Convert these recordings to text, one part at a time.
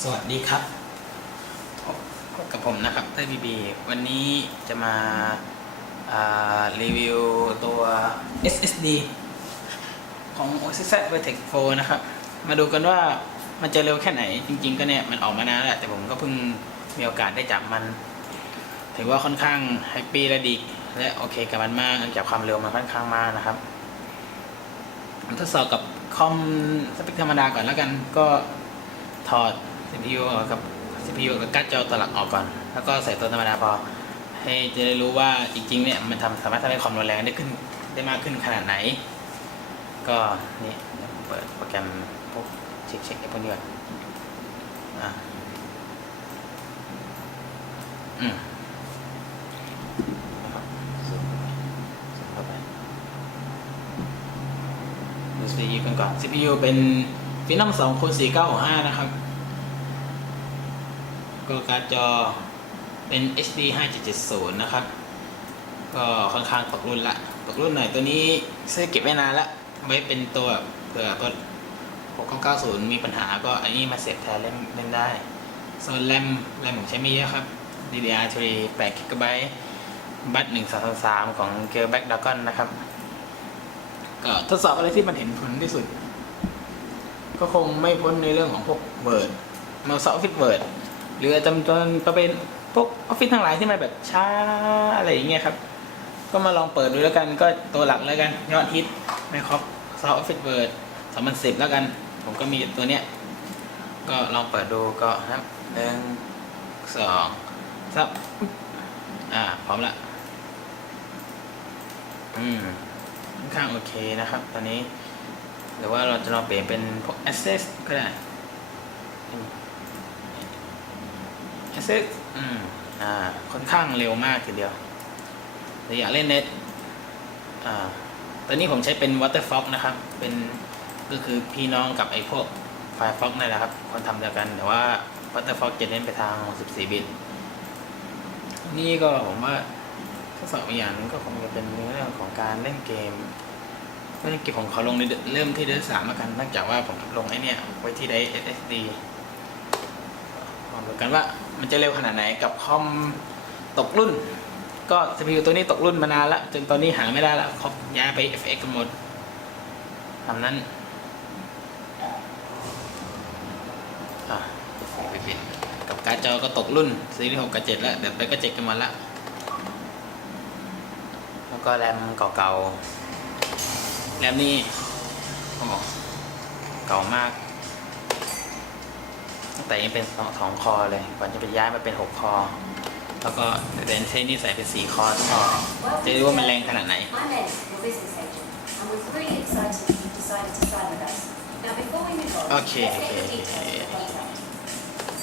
สวัสดีครับพบกับผมนะครับเต้ยบีบีวันนี้จะมาารีวิวตัว SSD ของ OSS Vertex 4นะครับ มาดูกันว่ามันจะเร็วแค่ไหน จริง ๆ ก็เนี่ย มันออกมานานแล้วแต่ผมก็เพิ่งมีโอกาสได้จับมัน ถือว่าค่อนข้างแฮปปี้และดี และโอเคกับมันมากเนื่องจากความเร็วมันค่อนข้างมากนะครับทดสอบกับคอมสเปคธรรมดาก่อนแล้วกันก็ถอด CPU กับ CPU กับการ์ดจอตัวหลักออกก่อน แล้วก็ใส่ตัวธรรมดาพอ ให้จะได้รู้ว่าจริงๆเนี่ยมันทำสามารถทำให้ความรุนแรงได้ขึ้นได้มากขึ้นขนาดไหน ก็นี่เปิดโปรแกรมพวกเช็คเช็คไอ้พวกนี้ก่อนอะอืมนะครับซูซูมเข้าไปดู CPU กันก่อน CPU เป็นฟินอม2คูณ4965 นะครับ ก็การ์ดจอเป็น HD 5770 นะครับ ก็ค่อนข้างตกรุ่นละ ตกรุ่นหน่อยตัวนี้ซื้อเก็บไว้นานละไว้เป็นตัวเผื่อตัว6990 มีปัญหาก็อันนี้มาเสียบแทนเล่นเล่นได้ ส่วนแรมแรมผมใช้ไม่เยอะครับ DDR3 8 GB บัต1333 ของ g e a r b a c k Dragon นะครับ ก็ทดสอบอะไรที่มันเห็นผลที่สุด ก็คงไม่พ้นในเรื่องของพวก Word Microsoft Office Word หรือจำจนประเป็นพวกออฟฟิศทั้งหลายที่มันแบบช้าอะไรอย่างเงี้ยครับ ก็มาลองเปิดดูแล้วกันก็ตัวหลักแล้วกันยอดฮิตในครอปซอฟต์ออฟฟิศเวิร์ดสองพันสิบแล้วกัน ผมก็มีตัวเนี้ย ก็ลองเปิดดูก็ครับหนึ่งสองสามอ่า พร้อมละอืมค่อนข้างโอเคนะครับ ตอนนี้ หรือว่าเราจะลองเปลี่ยนเป็นพวก Access ก็ได้ เอสอืมอ่าค่อนข้างเร็วมากทีเดียวแต่อยากเล่นเน็ตอ่าตอนนี้ผมใช้เป็น Waterfox นะครับ เป็นก็คือพี่น้องกับไอ้พวก Firefox นั่นแหละครับ คนทำเดียวกัน แต่ว่า Waterfox จะเน้นไปทาง14บิต นี่ก็ผมว่าทดสอบอีกอย่างหนึงก็คงจะเป็นเรื่องของการเล่นเกมเล่นเกมของเขาลงในเริ่มที่เดือนสามแล้วกันนองจากว่าผมลงไอ้นี่ไว้ที่ได SSD ลองดูกันว่า มันจะเร็วขนาดไหนกับคอมตกรุ่น ก็ CPU ตัวนี้ตกรุ่นมานานละจนตอนนี้หาไม่ได้ละเขาย้ายไป FX กันหมดทำนั้นกับการ์ดจอก็ตกรุ่นซีรีส์6กับ7แล้วเดี๋ยวไปก็7กันหมาละแล้วก็แรมเก่าๆแรมนี่โอ้เก่ามาก ตั้งแต่ยังเป็นสองสองคอเลยก่อนจะไปย้ายมาเป็นหกคอ แล้วก็เดนเทนี่ใส่เป็นสี่คอก็จะรู้ว่ามันแรงขนาดไหน I'm Ed, your business agent, and we're really excited that you decided to sign with us. Now, before we move on, Okay, let's get the okay, details of the contract.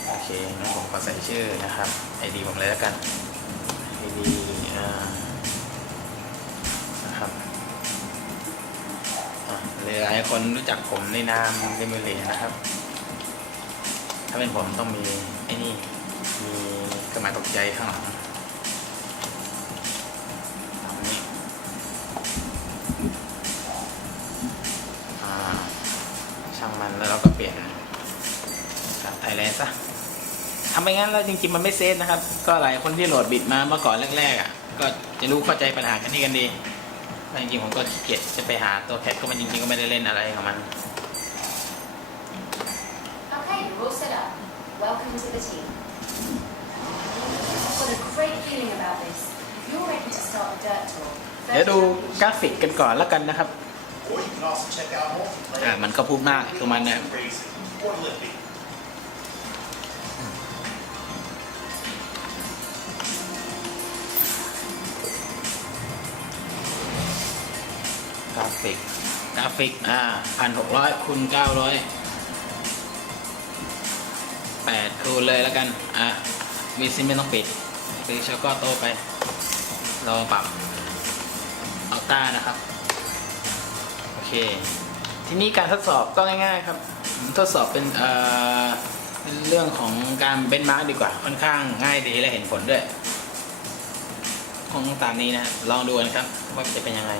โอเคงั้นผมขอใส่ชื่อนะครับ ID ผมเลยแล้วกัน ID อ่านะครับอะหลายๆคนรู้จักผมในนามเรมิเลนะครับ ถ้าเป็นผมต้องมีไอ้นี่ มีเครื่องหมายตกใจข้างหลังตามนี้อ่าช่างมันแล้วเราก็เปลี่ยนจากไทยแลนด์ซะทำไปงั้นแล้วจริงๆมันไม่เซฟนะครับ ก็หลายคนที่โหลดบิดมาเมื่อก่อนแรกๆอะ ก็จะรู้เข้าใจปัญหากันนี้กันดีแต่จริงๆผมก็เกียจจะไปหาตัวแคทก็มันจริงๆก็ไม่ได้เล่นอะไรของมัน Okay, you're all set up. Welcome to the team. I've got a great feeling about this. If you're ready to start the dirt tour, เดี๋ยว first ดู you'll- กราฟิกกันก่อนแล้วกันนะครับ Or you can also check out multiplayer. อ่ามันก็พูดมากคือมันเนี่ย Racing or lifting. กราฟิก กราฟิก อ่าพันหกร้อยคูณเก้าร้อย แปดคูณเลยแล้วกัน อะวีซิไม่ต้องปิดปิดแล้วก็โตไป รอปรับอัลต้านะครับ โอเค ทีนี้การทดสอบก็ง่ายๆครับ ทดสอบเป็นเอ่อเรื่องของการเบนมาร์กดีกว่า ค่อนข้างง่ายดีและเห็นผลด้วยคงตามนี้นะ ลองดูกันครับ ว่าจะเป็นยังไง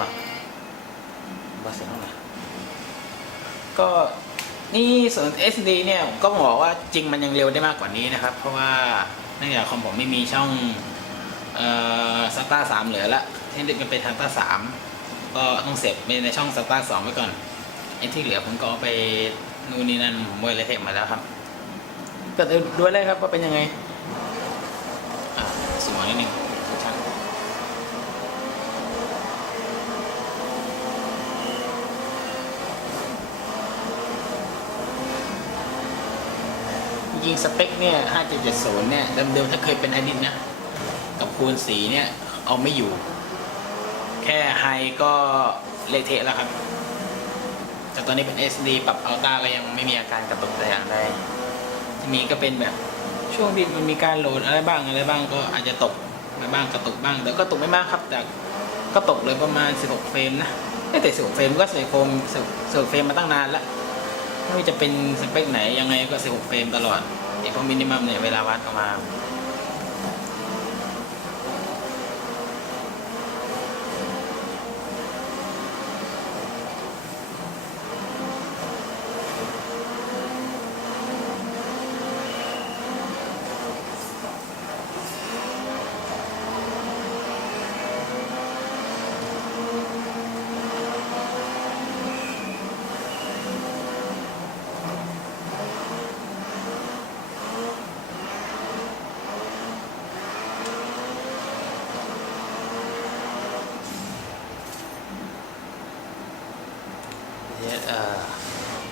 อะบาเสียงเท่าไหร่ก็นี่ส่วน SD เนี่ยผมก็บอกว่าจริงมันยังเร็วได้มากกว่านี้นะครับ เพราะว่าเนื่องจากคอมผมไม่มีช่องเอ่อสตาร์สามเหลือละที่เด็กมันเป็นทางตาสามก็ต้องเสร็จในช่องสตาร์สองไว้ก่อนไอ้ที่เหลือผมก็เอาไปนู่นนี่นั่นผมไว้เลยเทปมาแล้วครับก็ดูดูเลยครับว่าเป็นยังไง อ่าสูงกว่านิดนึง ยิงสเปคเนี่ย5770เนี่ยเดิมๆถ้าเคยเป็นไอดินนะ กับคูณสีเนี่ย เอาไม่อยู่ แค่ไฮก็เละเทะแล้วครับ แต่ตอนนี้เป็น SD ปรับอัลต้าก็ยังไม่มีอาการกระตุกแต่อย่างใดที่มีก็เป็นแบบช่วงที่มันมีการโหลดอะไรบ้างอะไรบ้างก็อาจจะตกไปบ้างกระตุกบ้างแต่ก็ตกไม่มากครับ แต่ก็ตกเลยประมาณ 16 เฟรมนะแต่16 เฟรมก็16เฟรม16เฟรมมาตั้งนานแล้ว ไม่ว่าจะเป็นสเปคไหนยังไงก็ 16 เฟรมตลอดไอ้พวกมินิมัมเนี่ยเวลาวัดออกมา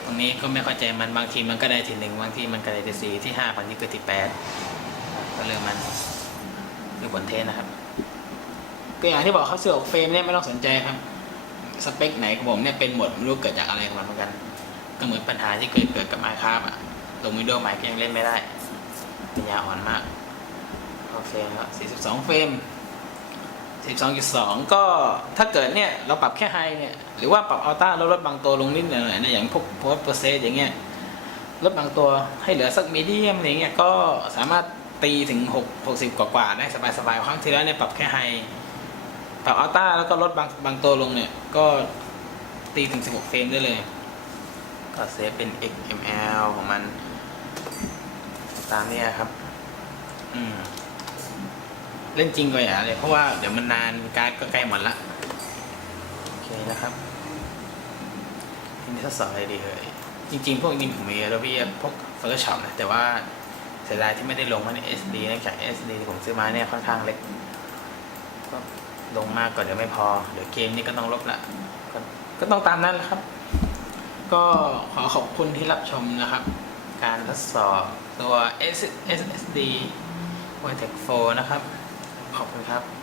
ตรงนี้ก็ไม่เข้าใจมันบางทีมันก็ได้ที่หนึ่งบางทีมันก็ได้ที่สี่ที่ห้าบางทีก็ที่แปดก็เรื่องมันคือบนเทสนะครับก็อย่างที่บอกเขาเสือกเฟรมเนี่ยไม่ต้องสนใจครับ สเปคไหนของผมเนี่ยเป็นหมดไม่รู้เกิดจากอะไรของมันเหมือนกัน ก็เหมือนปัญหาที่เคยเกิดกับไมค์ครับอะลงวิดีโอใหม่ก็ยังเล่นไม่ได้ปัญญาอ่อนมากเอาเฟรมแล้ว42 เฟรม 12.2 ก็ถ้าเกิดเนี่ยเราปรับแค่ไฮเนี่ยหรือว่าปรับอัลต้าแล้วลดบางตัวลงนิดหน่อยนะอย่างพวกโพสต์โปรเซสอย่างเงี้ยลดบางตัวให้เหลือสักมีเดียมอะไรเงี้ยก็สามารถตีถึง 6 60 กว่าๆได้สบายๆครั้งที่แล้วเนี่ยปรับแค่ไฮปรับอัลต้าแล้วก็ลดบางบางตัวลงเนี่ยก็ตีถึง 16 เฟรมได้เลย ก็เซฟเป็น XML ของมัน ตามเนี้ยครับ อืม เล่นจริงก็อย่าเลย เพราะว่าเดี๋ยวมันนานการ์ดก็ใกล้หมดละโอเคนะครับทีนี้ทดสอบอะไรดีเอ่ยจริง ๆ พวกนี้ผมมีระเบียบพวก Photoshop นะแต่ว่าเสียดายที่ไม่ได้ลงมาใน SD เนื่องจาก SD ที่ผมซื้อมาเนี่ยค่อนข้างเล็กก็ลงมากกว่าเดี๋ยวไม่พอเดี๋ยวเกมนี้ก็ต้องลบละก็ก็ต้องตามนั้นแหละครับ ก็ขอขอบคุณที่รับชมนะครับ การทดสอบตัว SSD v i t e c 4นะครับ ขอบคุณครับ